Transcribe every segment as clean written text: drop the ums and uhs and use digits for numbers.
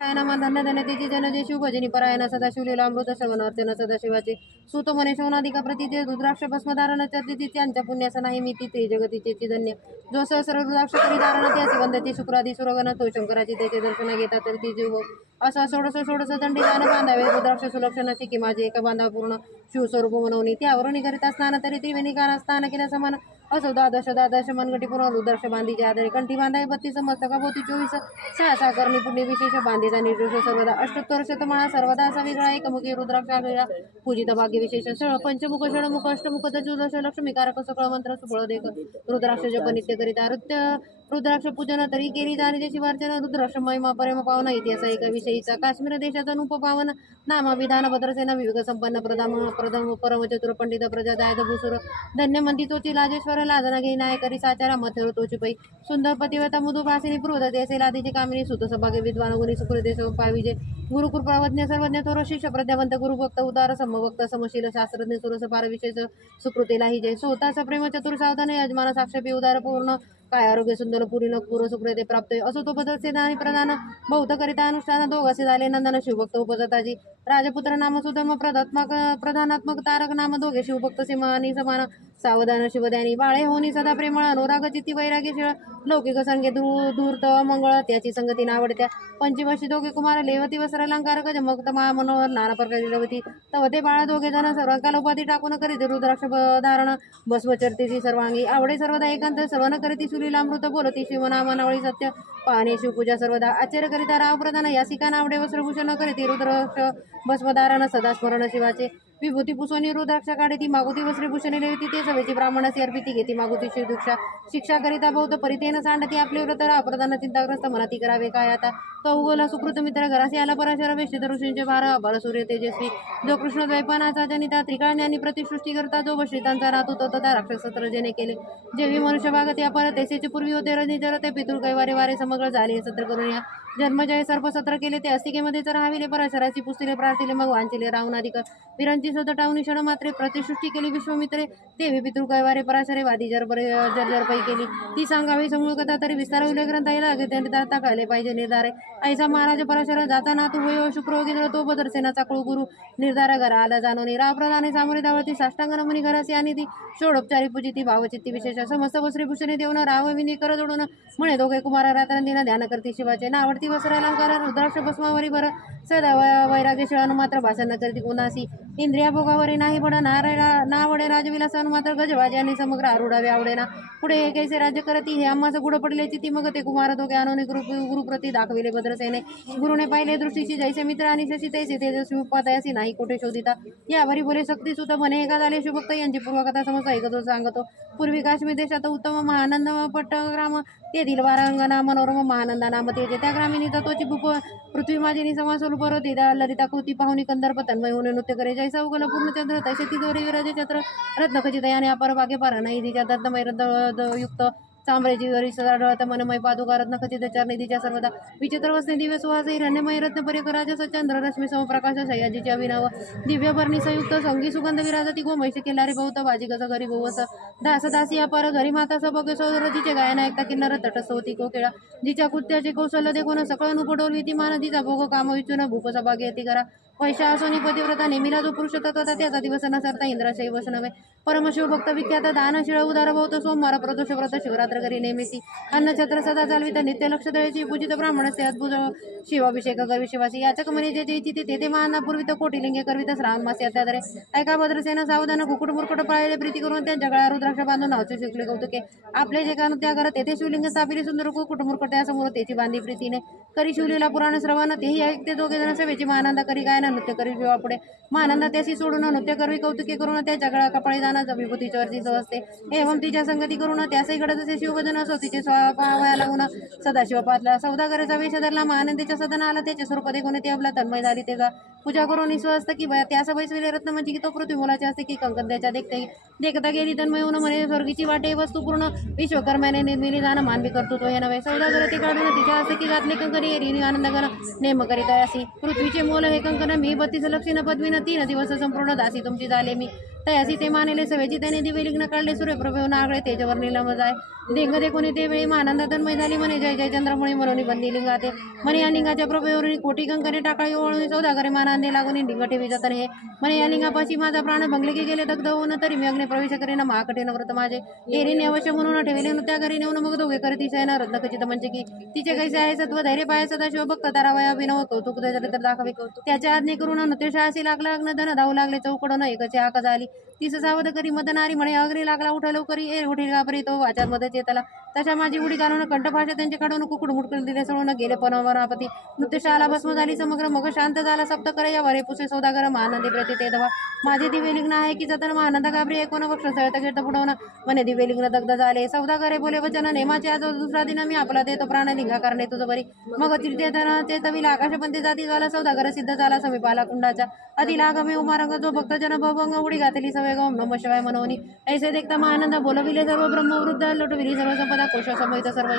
नामा धन्य धन्य तेची जन जे शिवभजनी परायण सदाशिवलीला अमृत श्रवण अर्चन सदाशिवाचे सुत म्हणे शौनाधिका प्रति जे रुद्राक्ष भस्मधारण चर्चिती त्यांच्या पुण्यास नाही मी ती जगतीचे धन्य जो सहस्र रुद्राक्ष करी धारण त्याचे वंदती शुक्रादी सुरगण तो शंकराची त्याचे दर्शन घेतात तर ती जीव असा षोडश दंडी दान बांधावे रुद्राक्ष सुलक्षणाची की माझे एका बांधा पूर्ण शिवस्वरूप म्हणून त्यावरून करिता स्नान तरी त्रिवेणी काना स्नान केल्या समान असो द्वादश मनगटी पूर्ण रुद्राक्ष बांधीचे आधारे कंठी बांधाय 32 मस्तका भोवती 24 सहा करणी पुण्य विशेष बांधिता निर्दोष सर्वदा अष्टोत्तर शतमाळा सर्वदा असा वेगळा एकमुखी रुद्राक्ष वेगळा पूजित भाग्य विशेष सळ पंचमुख षडमुख अष्टमुख चतुर्दश लक्ष्मीकारक सकळ मंत्र सुफळ देख रुद्राक्ष जप नित्य करिता रुद्राक्ष पूजन तरी केली जाणे त्याची वार्चना रुद्राक्ष महिमा परम पावना इतिहास एका विषयीचा काश्मीर देशात अनुपपावन नामा विधान भद्रसेना विवेक संपन्न प्रथम परम चतुर पंडित प्रजादायद भूसुर धन्य मंदी तोची लाजेश्वर लादना घेई नायकरी साचारा मथर तोची पै सुंदर पतिव्रता मधु भासिनी पूर्वदते असे लादीची कामिनी सुत सभागे विद्वान गुणी सुकृदेश पाविजे गुरुकृपावज्ञ सर्वज्ञ थोर शिष्य प्रज्ञावंत गुरुभक्त उदार समभक्त समशील शास्त्रज्ञ सुरस पार विशेष सुकृतीला हि जय स्वतःचा प्रेम चतुर सावधान यजमान साक्षपी उदार पूर्ण काय आरोग्य सुंदर पुरी पूर्व सुकृते प्राप्त असो तो बदलसे आणि प्रधान बौद्ध करिता अनुष्ठान दोघसे झाले नंदन शिवभक्त उपजताजी राजपुत्र नाम सुधर्म प्रधानात्मक तारक नाम दोघे शिवभक्त सिंहानी समान सावधान शिवद्यानी बाळे होनी सदा प्रेमळ अनुराग चित्ती वैरागी शिळ लौकिक संगे धूर्त मंगळ त्याची संगती नावडत्या पंचमशी दोघे कुमार लेवती वस्त्र अलंकार गजमुक्त मनोहर नाना प्रकारची रवती तव ते बाळा दोघे जण सर्वकाल उपाधी टाकून करीत रुद्राक्ष धारण भस्मचर्तीची सर्वांगी आवडे सर्वदा एकांत सर्वन करीती सुलीला अमृत बोलती शिवनामानावळी सत्य पाहणे शिवपूजा सर्वदा आचार्य करिता राव प्रधान यासिका नावडे वस्त्रभूषण करीती रुद्राक्ष भस्मधारण सदा स्मरण शिवाचे विभूती पुसोनी रुद्राक्ष काढे ती मागुती वस्त्रभूषणे लेवती ते सभेची ब्राह्मणाची अर्पिती घेती मागुती शिवदीक्षा शिक्षा करिता बौद्ध परितेन सांडती आपले व्रत प्रधान चिंताग्रस्त मनाती करावे काय आता तो उगवला सुकृत मित्र घरासी आला पराशर वेशित ऋषींचे भार बळ सूर्य तेजस्वी जो कृष्ण द्वैपानाचा जनिता त्रिकाळज्ञानी प्रतिसृष्टी करता जो बश्रितांचा रातू तो तथा राक्षसत्र जेने केले जेवी मनुष्य भागत या परत तेसेचे पूर्वी होते रजनीचर ते पितृ कैवारे वारे समग्र झाले सत्र करून या जन्मजय सर्पसत्र केले ते अस्तिकेमध्ये तर राहाविले पराशराची पुस्तिले प्रार्थिले मग वांचिले रावणाधिक विरांची सदटावनी क्षण मात्रे प्रतिसृष्टी केली विश्वमित्रे देवी पितृ कैवारे पराशरे वादी जर्जरपै केली ती सांगावी समूळ कथा तरी विस्तारविले ग्रंथाईला त्यांनी कळले पाहिजे निर्धारे ऐसा महाराज पराशर जाता नातू होय शुक्र गेलो तो बदरसेनाचा कुळ गुरु निर्धारा घरा आला जाणवणी राव प्रधाने सामोरे धावती साष्टांग नमनी घरासी आणि ती षोडोपचारी पूजिती भावचित्ती विशेष समस्त वस्त्रीभूषणे देऊन राव विनी कर जोडून म्हणे दोघे कुमार रात्रांदिना ध्यान करती शिवाचे नावडती वस्त्र अलंकार रुद्राक्ष भस्मावरी भर सदा वैराग्य शिळानु मात्र भाषण न करती कोणासी इंद्रिया भोगावरी नाही बड नावडे राजविलासानु मात्र गजवाजे आणि समग्र आरुडावे आवडे ना पुढे हे कैसे राज्य करती हे आम्हास गुड पडल्याची ती मग ते कुमार दोघे आणून गुरुप्रती दाखविले भद्रसेने गुरुने पाहिले दृष्टीची जैसे मित्र आणि शशी तैसे तेजस्वी उपादयासी नाही कुठे शोधिता यावरी बोले सक्ती सुत म्हणे एका झाले शिवभक्त यांची पूर्वकथा समज ऐकतो सांगतो पूर्वी काश्मीर देशात उत्तम महानंद पट्टग्राम तेथील वारांगणा मनोरम महानंदा नाम तेजे त्या ग्रामीणी तत्वाची भूप पृथ्वी माझी समासोल बरोती ललिता कृती पाहुणी कंदर्प तन्मय होणे नृत्य करे जैसा उगल पूर्ण चंद्र तैसे ती दोरे विराजे छत्र रत्नखचित याने अपर भागे पार नाही तिच्या दत्तमय युक्त चांबरेची वरी सदा डोळ्यात मनमय पादुका रत्नखचित चरणिधीच्या सर्वदा विचित्र वसने दिव्य सुहास हिरण्यमय रत्न परिकराज चंद्र रश्मी समप्रकाश सह्याजीचे अभिनव दिव्य भरणी संयुक्त संगी सुगंध विराजती गोमैशी केलारी बहुत बाजी गज घरी बहुवस दास दासी अपार घरी माता सभोग सौरजीचे गायन ऐकता किन्नर तटस्थ होती कोकिळा जिच्या कृत्याचे कौशल्य देखून सकळ नुपडोलवी ती मान तिचा भोग काम विचून भूपसभागे येते करा पैशा असोनी पतिव्रता नेमिला जो पुरुष तत्व त्याचा दिवस नसरता इंद्राशाही वसनवे परमशिव भक्त विख्यात दानशिळ उदार बहुत सोमवार प्रदोष व्रत शिवरात्र करी नेमिसी अन्नछत्र सदा चालवित नित्य लक्ष दळेची पूजित ब्राह्मणस्य अद्भुत शिवाभिषेक करवी शिवासी याचक म्हणे जे जे इच्छिते ते महाना पूर्वित कोटिलिंगे करवित श्रावण मास यात्यादरे ऐका भद्रसेना सावधान कुकुट मुरकट पाळले प्रीती करून त्यांच्या गळ्या रुद्राक्ष बांधून नावचे शिकले कौतुके आपले जे कान त्या घरात तेथे शिवलिंग स्थापिले सुंदर कुकुट मुरकट त्यासमोर त्याची बांधी प्रीतीने करी शिवलीला पुराण श्रवण तेही ऐकते दोघे जण सेवेची महानंदा करी गायना नृत्य करी शिवा पुढे महानंदा त्याशी सोडून नृत्य करवी कौतुके करून त्याच्या गळा कपाळी दाना विभूतीच्या वरती असते एवं तिच्या संगती करून त्यासही घडत असे शिवभजन असो तिचे पाहावया लागून सदाशिव पातला सौदागराचा वेश धरला महानंदीच्या सदन आला त्याचे स्वरूप देखून ते आपला तन्मय झाली ते का पूजा करून स्वस्त की त्यास बैसविले रत्न म्हणजे की तो पृथ्वी मुलाचे असते की कंकन त्याच्या देखता गेली तन्मय होऊन म्हणे स्वर्गीची वाटे वस्तू पूर्ण विश्वकर्म्याने निर्मिली जाणं मानवी करतो तो हे नव्हे सौदागर ते काढून तिच्या हस्ते की घातले कंकण एरी आनंदगण नेम करीत असी पृथ्वीचे मोल हे कंकण मी 32 लक्षीन पद्मीन 3 दिवस संपूर्ण दासी तुमची झाले मी तयासी ते मानेले सवेची त्याने दिवे लिग्न काढले सूर्यप्रभेव नागळे तेजवर निलम जाय देंग देखुनी ते वेळी मानंद तन्मय झाली म्हणे जय जय चंद्रमुळी म्हणून बंदी लिंगाते म्हणे या लिंगाच्या प्रभेवरून कोटी कंकणे टाकाळी ओळून सौदागरे मानांदे लागून लिंग ठेवी जतन हे म्हणे या लिंगापाशी माझा प्राण भंगले की गेले दग्ध होऊन तरी मी अग्नि प्रवेश करेन महाकठीण व्रत माझे एरीने अवश्य म्हणून ठेवले त्या घरी नेऊन मग दोघे करती शयना रत्न खचित म्हणजे की तिचे कैसे आहे सत्व धैर्य पाय सदाशिव भक्त तारावया अभिनव कौतुक तर दाखवे त्याच्या आज्ञे करून नृत्यशासी लागला अग्न धन धावू लागले चौकडून एकचे आका झाली तीस सावध करी मदनारी म्हणे अग्री लागला उठा लवकरी ए उठील घाबरी तो वाचात मदत येतला तशा माझी उडी घालून कंठभाषा त्यांचे काढून कुकुड मुटकून दिले सळून गेले पनवरापती नृत्यशाला भस्म झाली समग्र मग शांत झाला सप्त करे या वरे पुसे सौदागर महानंदी प्रति ते दवा माझे दिवे लिग्न आहे की जतन महानंद घाबरी एकोण वक्ष सळत कीर्त बुडवणं म्हणे दिवे लिग्न दग्ध झाले सौदागरे बोले वचन नेमाचे आज दुसरा दिन मी आपला देतो प्राण लिंगा करणे तुझं बरी मग तीर्थेतनाचे तविला आकाशपंथी जाती झाला सौदागर सिद्ध झाला समीपाला कुंडाच्या अति लागमे उमारंग जो भक्तजन भवंग उडी घातली सवय गम नम शिवाय मनोनी ऐसे देखता महानंद बोलविले सर्व ब्रह्मवृद्ध लोटविली सर्व संपदा कोश समित सर्व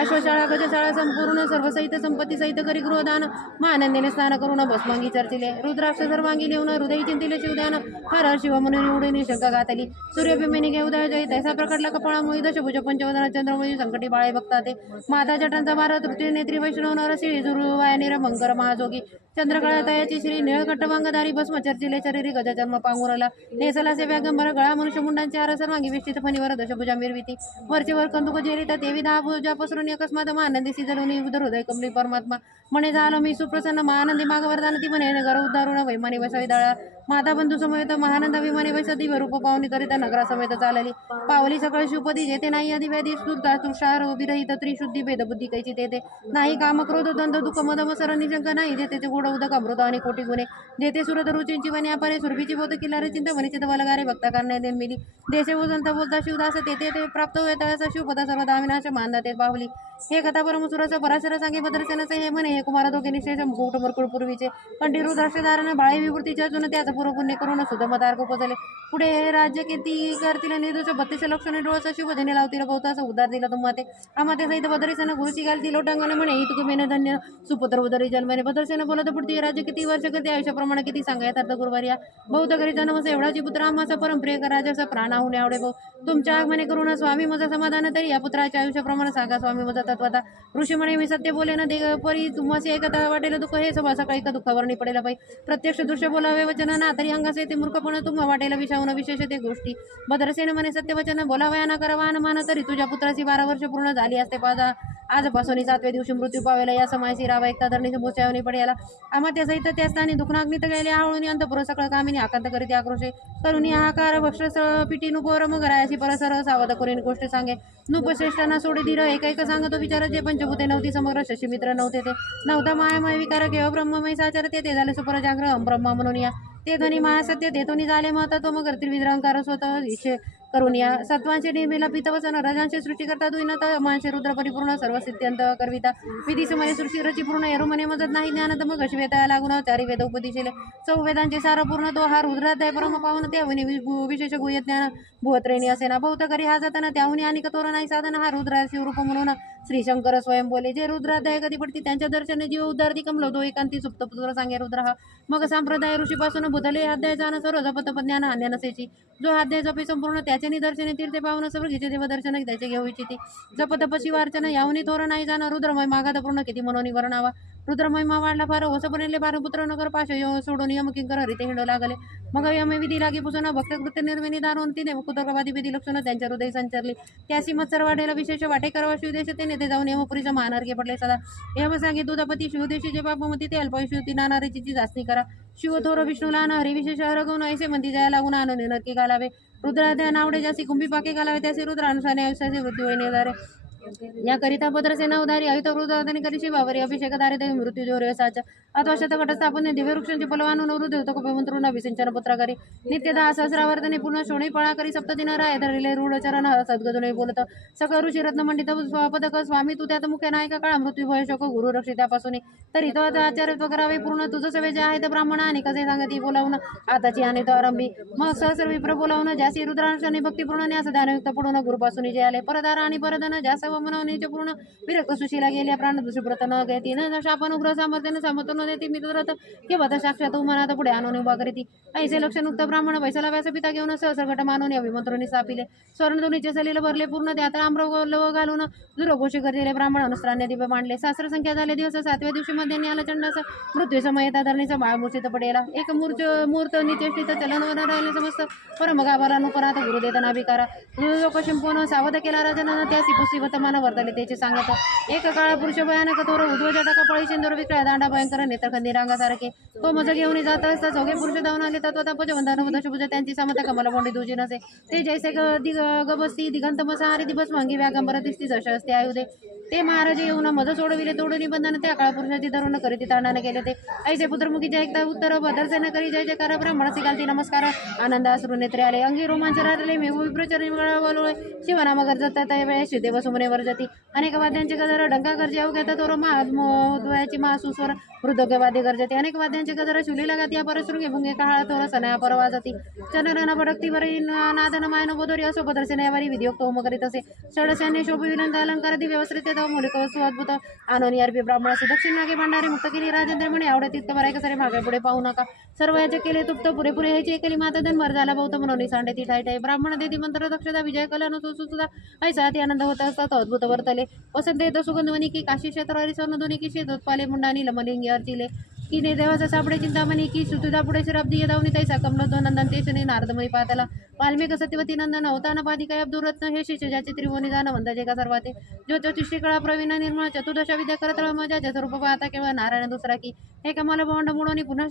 अश्वशाळा गजशाळा संपूर्ण सर्व सहित संपत्ती सहित करी गृहदान महानंदीने स्नान करून भस्मांगी चर्चिले रुद्राक्ष सर्वांगी लिहून हृदय चिंतिले शिवदान हर शिव म्हणून उडे शंका घातली सूर्यबिंबिनी घे उदय जय तैसा प्रकटला कपाळामुळी दशभुज पंचवदन चंद्रमुळी संकटी बाळे भक्ताते माता जटांचा भार तृतीय नेत्री वैष्णव नरसिळी जुरुवाया निरभंकर महाजोगी चंद्रकळा तयाची श्री निळकट्ट वांगधारी भस्म चर्चिले शरीरी गजचर्म पांगुरला नेसलासे व्यागंबर गळा मनुष्य मुंडांचे आर सर्वांगी विष्टित फणीवर दशभुजा मिरविती वरचेवर कंदुक जेरित तेवी दहा भुजा पसरून अकस्मात महानंदी सिजलुनी उदर हृदय कमली परमात्मा म्हणे झालो मी सुप्रसन्न महानंदी माग वरदान ती म्हणे घर उद्धारुण वैमानी वैसावी दळा माता बंधू समेत महानंद विमानी वैसती रूप पावनी करिता नगरा समेत चालली पावली सकळ शिवपदी जेते नाही अधिव्याधी शुद्धा तुषार विरहित त्रिशुद्धी भेदबुद्धी कैची तेथे नाही काम क्रोध दंड दुःख मद मसर निशंक नाही जेते गोड उदक अमृत आणि कोटी गुणे जेते सुरत रुचिंची वने अपारे सुरभीची बोध किल्लारे चिंत वनिचित वलगारे भक्ता करणे देन मिली देशे बोलता बोलता शिवदास तेथे ते प्राप्त होता शिवपदा सर्वदा विनाश मानदा ते पावली हे कथा परम सुरस पराशर सांगे भद्रसेनाचे हे म्हणे हे कुमार दोघे निशेष मुकुट मरकुळ पूर्वीचे पंडित रुद्राक्षधारण बाळे विवृत्तीचे अजून त्याचा पूर्व पुण्य करून सुधमतार्क उपजले पुढे हे राज्य किती करतील निर्दोष 32 लक्षणे डोळसा शिवधने लावतील बहुतास उद्धार दिला तुम्हाला आम्हा सहित भद्रसेन गुरुची घालती लोटांगणे म्हणे ही तुके मेन धन्य सुपुत्र उदरी जन्मने भद्रसेन बोलत पुढती राज्य किती वर्ष करते आयुष्याप्रमाणे किती सांगा यथार्थ गुरुवार्या बहुत करीता नमस एवढाची पुत्र आम्हाचा परमप्रिय राजाचा प्राण होणे आवडे भाऊ तुमच्या आगमने करून स्वामी मजा समाधान तरी या पुत्राच्या आयुष्याप्रमाणे सांगा स्वामी मजा तत्वता ऋषी म्हणे मी सत्य बोले ना दे परी तुम्हाला ऐकता वाटेल दुःख हे सभा सकाळी का दुःखावर नाही पडेल पाहिजे प्रत्यक्ष दृश्य बोलावे वचन ना तरी अंगास येते मूर्खपण तुम्हा वाटेल विषावून विशेष ते गोष्टी भद्रसेन म्हणे सत्यवचन बोलावया न करावा न मान तरी तुझ्या पुत्राची 12 वर्ष पूर्ण झाली असते पाजा आजपासून 7व्या दिवशी मृत्यू पावेला या समायसी रावा एकता धरणीचे मोचावणी पडेला आम्हा त्या सहित त्या स्थानी दुखनाग्नित गेले आवळून अंतपुर सकळ कामिनी आकांत करीत आक्रोशे करून हाकार वक्ष पिटी नुपोर मग रायाची परसर सावध करून गोष्ट सांगे नुपश्रेष्ठांना सोडी धीर एक सांगतो विचार जे पंचभूते नव्हती समग्र शशी मित्र नव्हते ते नव्हता मायामय विकार घेव ब्रह्ममय साचार ते झाले सुपर जाग्र ब्रह्मा म्हणून या ते ध्वनी महासत्य तेथोनी झाले मत तो मग त्रिविद्रंकार स्वतः विषय करून या सत्वांचे निर्मिला पितवसन रजांचे सृष्टी करता दुईनत मानसे रुद्र परिपूर्ण सर्व सिद्ध्यंत करविता विधी समये सृष्टी रची पूर्ण एरू मने मजत नाही ज्ञान तर मग वेताया लागून चारी वेद उपदिशेले चौवेदांचे सार पूर्ण तो हा रुद्राध्याय परम पावन त्याहुनी विशेष गुह्य ज्ञान भूवत्रेणी असे ना बहुत करी हा जाताना त्याहुनी आणि कतोर नाही साधन हा रुद्रा शिवरूप म्हणून श्री शंकर स्वयं बोले जे रुद्राध्याय कधी पडती त्यांच्या दर्शने जीव उद्धारती कमलो तो एकांती सुप्त पुत्र सांगे रुद्र हा मग संप्रदाय ऋषीपासून बुधले अध्याय जाण सर्व जपत ज्ञान अन्य नसेची जो अध्याय जपे संपूर्ण त्याचे निदर्शने तीर्थे पावन सर्व घेचे देव दर्शन त्याचे घेऊ इच्छिती जपत पशिवार्चन यावनी थोर नाही जाण रुद्रमय मागात पूर्ण किती मनोनी वर्णावा रुद्रमहिमा वाढला फार होस बनेले फार पुत्र नगर पाश सोडून यम किंकर हरिते हिंडू लागले मग यम विधी लागी पुसून भक्त कृत्य निर्मिनी दारून तिने कुतर्कवादी विधी लक्षण त्यांच्या हृदय संचरली त्यासी मत्सर वाढेला विशेष वाटे करवा शिवदेश तेने ते जाऊन यमपुरीचा महानर्गे पडले सदा यम सांगे दुधापती शिवदेशी जे पापमती ते अल्पयुष्यती नानारेची जास्ती करा शिव थोर विष्णूला हरी विशेष हरगवून ऐसे मंदी जाया लागून आणून नरकी घालावे रुद्राध्याय नावडे जासी कुंभी पाके घालावे त्याचे रुद्र अनुसाने आयुष्याचे मृत्यू होई निर्धारे याकरिता भद्रसेना उदारी अयुत वृद्धानी करी शिवावरी अभिषेक दारे देवी मृत्यू जोर साचा अथवा शतकट स्थापने दिव्य वृक्षांची पलवान नवृद्ध होतो कपिमंत्रुना विसिंचन पुत्रा करी नित्यदा सहस्रावर्तने पूर्ण शोणी पळा करी सप्तदिन राय धरले रूढ चरण सद्गदुने बोलत सकळ ऋषी रत्न मंडित स्वपदक स्वामी तू त्यात मुख्य नायका काळा मृत्यू भय शोक गुरु रक्षितापासून तरी तो आता आचार्यत्व करावे पूर्ण तुझं सवे जे आहे ते ब्राह्मण आणि कसे सांगती बोलावून आताची आणि तो आरंभी मग सहस्र विप्र बोलावून ज्यासी रुद्रांशाने भक्तीपूर्ण न्यास ध्यानयुक्त पडून गुरुपासून जे आले परदार आणि परदन ज्यास व मनवण्याचे पूर्ण विरक्त सुशीला गेल्या प्राण दुष्प्रत न घेती न शापन उग्र सामर्थ्याने सामर्थ न देती मित्ररथ किंवा तर साक्षात उमनात पुढे आणून उभा करीती ऐसे लक्षण उक्त ब्राह्मण पैसाला व्यासपिता घेऊन सहसगट मानून अभिमंत्रोनी सापिले स्वर्णधुनीचे सलील भरले पूर्ण त्यात आम्र घालून दुर्घोषी करलेले ब्राह्मण अनुस्त्राने दिव्य मांडले शास्त्र संख्या झाले दिवस 7व्या दिवशी मध्ये आला चंडास मृत्यू समय धरणीचा बाळ मूर्छित पडेला एक मूर्त निचेष्टित चलनवर राहिले समस्त परम गाभाला नुपरात गुरु देताना भिकारा लोक शिंपून सावध केला राजानं त्यासी पुसीवत मान वर्तले त्याचे सांगत एक काळ पुरुष भयानक थोर उद्वजा टाका पळी शेंदूर विक्रा दांडा भयंकर नेत्रखंदी रांगासारखे तो मज घेऊन जात असता चौघे पुरुष धावून आले तत्वतापज वंदन दशभुज त्यांची समता कमल बोंडी दुजी नसे ते जैसे गबस्ती दिगंत मसाहारी दिवस मांगी व्यागंबर दिसती जश असते आयुधे ते महाराज येऊन मज सोडविले तोडून बंधन त्या काळ पुरुषाची धरून करीती तांडाने केले ते ऐसे पुत्रमुखीच्या ऐकता उत्तर बदर्शन करी जय जयकार ब्राह्मणासी घालती नमस्कार आनंद अश्रू नेत्रे आले अंगी रोमांच राहिले मेघ विप्रचरी वळवळे शिवनाम गरजत वेळेस देव सुमने वर्जती अनेक वाद्यांचे गजर डंका गरजे अवघ्यात तोर महाद्वयाची महासुस्वर मृदोग्य वाद्य गरजते अनेक वाद्यांचे गजर शिवलीला गाती अपरशृंगे भुंगे काळा तोर सनया परवाजती चनरना भडकती वरी नादन मायन बोधोरी असो बदर्शन यावरी विधियोक्त होम करीत असे षडसैन्य शोभ विलंद अलंकार दिव्यवस्त्रित मौलिक सुअद्भुत आणून अर्पी ब्राह्मणासी दक्षिण नागे भांडारी मुक्त केली राजेंद्र म्हणे आवडे तितकं बराय कसरे मागे पुढे पाहू नका सर्व याचे केले तुप्त पुरेपुरे ह्याची केली माता धन मर झाला बहुत म्हणून सांडे ती ठाय ठाय ब्राह्मण देती मंत्र दक्षता विजय कलन सुसुदा ऐसा अति आनंद होता असतात अद्भुत वर्तले वसंत येतो सुगंधवनी की काशी क्षेत्रवारी सोनधुनी की शेतोत्पाले मुंडानी लमलिंगी अर्चिले की ने देवाचा सापडे चिंतामणी की सुतुदा पुढे श्राब्दी यदावनी तैसा कमल दोन नंदन तेशने नारदमयी पातला वाल्मिक सत्यवती नंदन अवतान पादिका अब्दुरत्न हे शिष्य ज्याचे त्रिभुवनी जाण वंदाजे का सर्वाते जो चतुष्टी कळा प्रवीण निर्मळ चतुर्दश विद्या करतळ मजाचे स्वरूप पाहता केवळ नारायण दुसरा की हे कमल भवंड मुळोनी पुन्हा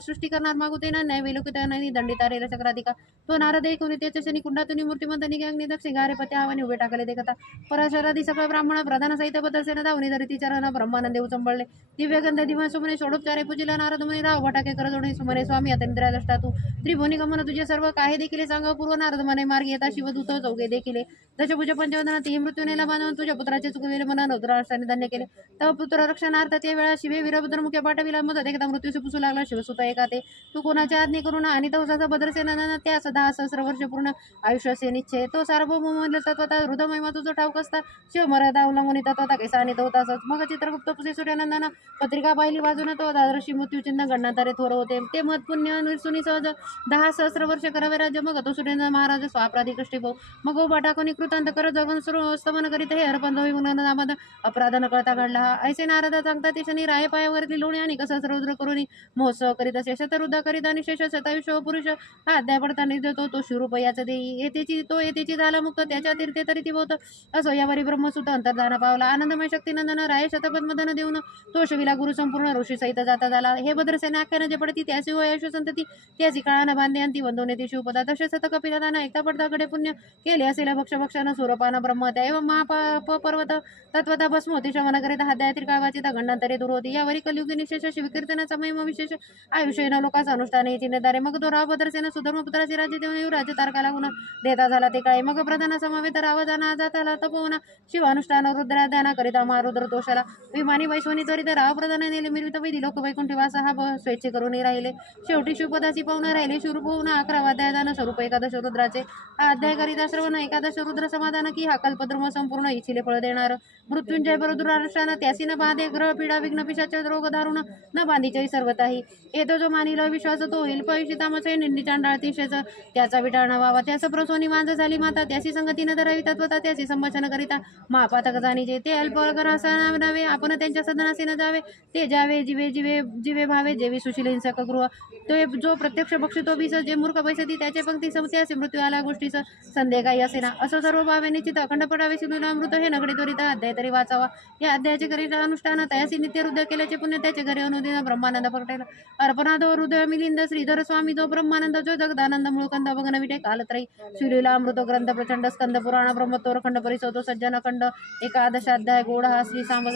सृष्टी करणार मागुते ना न्याय विलोकितानी दंडितारेल चक्राधिका तो नारद ऐकून त्याच्या शनी कुंडातून मूर्तिमंत निघाग्नी दक्षि गारे पती आवानी उभे टाकले देखता पराशरादी सकळ ब्राह्मण प्रधान सहित बदलसेन धावनी धरिती चरण ब्रह्मानंदे उचंबळले दिव्यगंध दिवा सुमने सोडोपचारे पूजिला नारद मुनी राव भटाके कर जोडणी सुमने स्वामी अतिंद्रिया दष्टा तू त्रिभुवनी गमन तुझे सर्व काही देखील सांग पूर्व नारद मने मार्ग येता शिवदूत चौघे देखील दशभुज पंचवदना ती मृत्यूनेला बांधून तुझ्या पुत्राचे चुकविले मन रुद्राक्षाने धन्य केले तव पुत्र रक्षणार्थ त्या वेळा शिवे वीरभद्र मुख्य पाठविला मदत एकदा मृत्यूचे पुसू लागला शिवसुत एका ते तू कोणाच्या आज्ञे करून आणि तवसाचा भद्रसेना त्या 10 सहस्र वर्ष पूर्ण आयुष्य से निश्चय तो सार्वभौम तत्वता हृदयमहिमा तुझं ठाऊक असता शिव मर्यादा अवलंबून तत्वता कैसा आणि तो होताच मग चित्रगुप्त पुसे सूर्यानंदाना पत्रिका पाहिली बाजून तो दादर्शी मृत्यूचिन्ह गणनातारे थोर होते ते मत पुण्य निर्सुनी सहज 10 सहस्र वर्ष करावे राज्य मग तो सूर्यनंद महाराज स्वापराधी कष्टी भाऊ मग ओ बाटाकोनी कृतांत कर जगन स्तमन करीत हे हरपंद नामद अपराध न कळता घडला हा ऐसे नारदा सांगता ते शनी राय पायावरती लोणी आणि कसं रुद्र करून महोत्सव करीत असे शतरुद्ध करीत आणि शेष 27 पुरुष हा अध्याय पडताना देतो तो शिवरूपयाचा देई येतेची झाला मुक्त त्याच्या तीर्थे तरी ती होत असो यावरी ब्रह्मसुत अंतर्धान पावला आनंदमय शक्तीनंदन राय शतपद्मधन देऊन तो शिविला गुरु संपूर्ण ऋषी सहित जाता झाला हे भद्रसेना आख्यान जे पडती त्यासी हो यश संतती त्यासी काळानं बांधे आणि ती वंदवने ती शिवपदा तसे सत कपिलदाना एकता पडताकडे पुण्य केले असेल भक्षभक्षानं सूरपान ब्रह्मत्या एवं महापाप पर्वत तत्वता भस्म होती शमन करीत हाद्यातील काळवाची गंडांतरे दूर होती यावरी कलियुगी निशेष शिवकीर्तनाचा महिम विशेष आयुष्यन लोकांचा अनुष्ठान चिन्हदारे मग तो राव भद्रसेना सुधर्मपुत्राची राज्य देऊन राज्य तारका लागून देता झाला ते काळी मग प्रधान समवेत राव जाना जाताला तपोवना शिवानुष्ठान रुद्राध्याना करिता महारुद्र दोषाला विमानी वैश्वनी त्वरित राव प्रधान नेले मिरवित वैदी लोक वैकुंठी वास हा स्वेच्छे करून राहिले शेवटी शिवपदाची पाहुण राहिले शिवरूप होऊन 11 अध्यायदान स्वरूप एकादश रुद्राचे हा अध्याय करिता श्रवण एकादश रुद्र समाधान की हा कल्पद्रुम संपूर्ण इच्छिले फळ देणार मृत्युंजय बरुद्रानुष्ठान त्यासी न बाधे ग्रह पीडा विघ्न पिशाच रोग दारुण न बांधीचे सर्वताही येतो जो मानिला विश्वास तो होईल पैशी तामसे निंदिचांडाळ तिशेच त्याचा विटाळणा व्हावा त्यास प्रसोनी मांज झाली माता त्याची संगतीनं धरावी तत्वता त्याची संभाषण करिता महापातक जाणीचे ते अल्पग्रहासा नव्हे आपण त्यांच्या सदनासी न जावे ते जावे जिवे भावे जेवी सुशील हिंसक गृह तो जो प्रत्यक्ष बक्षितो बीस जे मूर्ख पैसती त्याचे पंक्ती समत्यासी मृत्यू आला गोष्टीच संदेह काही असे ना असं सर्व भावे निश्चित अखंड पडावे शिलूलामृत हे नगडी त्वरित अध्याय तरी वाचावा या अध्यायाचे करिता अनुष्ठान तयासी नित्य हृदय केल्याचे पुण्य त्याचे घरी अनुदिन ब्रह्मानंद प्रकटेल अर्पणादो हृदय मिलिंद श्रीधर स्वामी जो ब्रह्मानंद जो जगदानंद मूळकंद भगन विटे कालत्रयी शिलीला अमृत ग्रंथ प्रचंड स्कंद पुराण ब्रह्मतोर खंड परिसोतो सज्जन खंड एकादशाध्याय गोड हा श्री सांब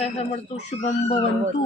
शुभम भवंतु.